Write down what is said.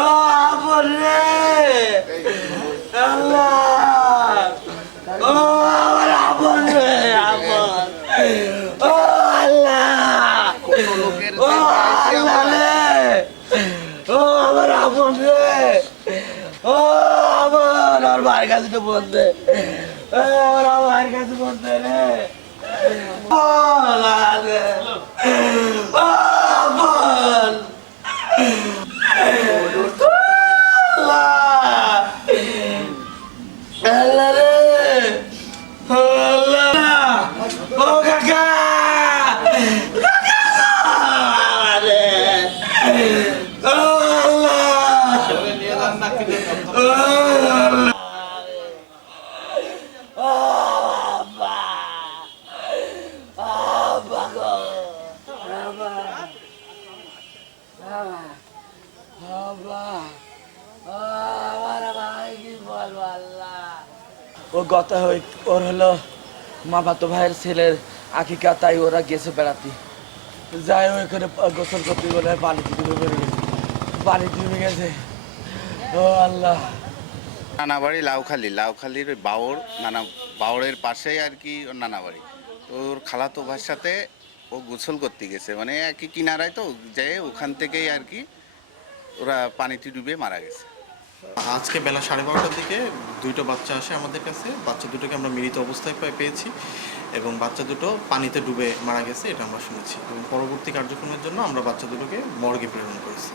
ও আপন রে। আল্লাহ ও আমার রে আপন ও আল্লাহ ও আমার আপন রে। ও আমার ভাইয়ের কাছে তো বলতে। ও আমার ও গত হই ওর হলো মামাতো ভাইয়ের ছেলের আকিকা, তাই ওরা গেছে বেড়াতে। যাই ওইখানে গোসল করতে বলে পানি ডুবে বেড়ে গেছে ডুবে গেছে। ও আল্লাহ। নানা বাড়ি লাউখালি। লাউখালির বাওর নানা বাওরের পাশেই আর কি ওর নানা বাড়ি তো ওর খালাতো ভাইয়ের সাথে ও গোসল করতে গেছে। মানে একই কিনারায় তো যেয়ে ওখান থেকেই আর কি ওরা পানিতে ডুবে মারা গেছে। আজকে বেলা সাড়ে বারোটার দিকে দুইটা বাচ্চা আসে আমাদের কাছে। বাচ্চা দুটোকে আমরা মিলিত অবস্থায় পেয়েছি এবং বাচ্চা দুটো পানিতে ডুবে মারা গেছে এটা আমরা শুনেছি। এবং পরবর্তী কার্যক্রমের জন্য আমরা বাচ্চা দুটোকে মর্গে প্রেরণ করেছি।